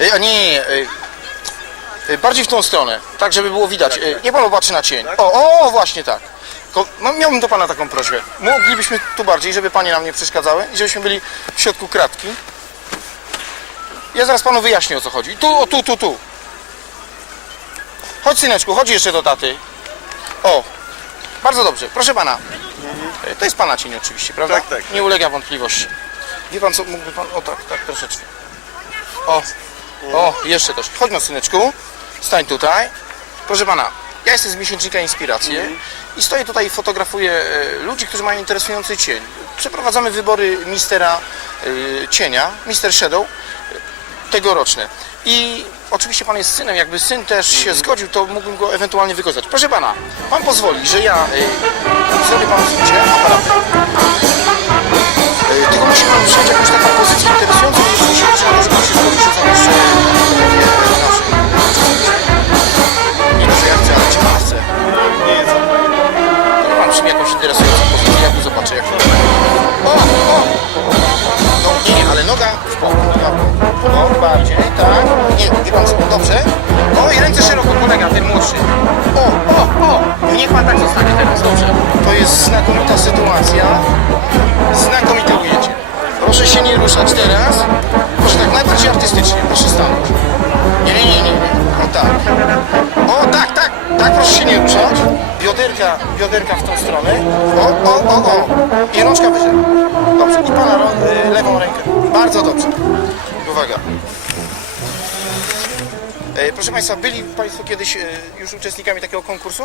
E, A nie, nie, nie. e, Bardziej w tą stronę, tak żeby było widać. E, Niech pan patrzy na cień. O, o, właśnie tak. Ko- no, Miałbym do pana taką prośbę. Moglibyśmy tu bardziej, żeby panie nam nie przeszkadzały i żebyśmy byli w środku kratki. Ja zaraz panu wyjaśnię o co chodzi. Tu, o, tu, tu, tu. Chodź syneczku, chodź jeszcze do taty. O, bardzo dobrze. Proszę pana. To jest pana cień oczywiście, prawda? Tak, tak. Nie ulega wątpliwości. Wie pan co, mógłby pan, o tak, tak troszeczkę. O, o, jeszcze też. Chodź no syneczku, stań tutaj. Proszę pana, ja jestem z miesięcznika Inspiracje i stoję tutaj i fotografuję e, ludzi, którzy mają interesujący cień. Przeprowadzamy wybory mistera e, cienia, mister Shadow, e, tegoroczne. I oczywiście pan jest synem, jakby syn też się zgodził, to mógłbym go ewentualnie wykorzystać. Proszę pana, pan pozwoli, że ja zrobię panu zdjęcie aparatem. Zobaczę jak to O, o! No nie, nie, ale noga w bok. No, bardziej, tak. Nie, wie pan dobrze? O, i ręce szeroko, kolega, ten młodszy. O, o, o! Niech pan tak zostanie teraz, dobrze. To jest znakomita sytuacja. Znakomite ujęcie. Proszę się nie ruszać teraz. Proszę tak najbardziej artystycznie, proszę stanąć. Nie, nie, nie, nie. nie. O tak. O tak, tak, tak, proszę się nie ruszać. Bioderka, bioderka w tą stronę. O, o, o, o. I rączka wyżej. Dobrze, i pana y, lewą rękę. Bardzo dobrze. Uwaga. E, proszę Państwa, byli Państwo kiedyś e, już uczestnikami takiego konkursu?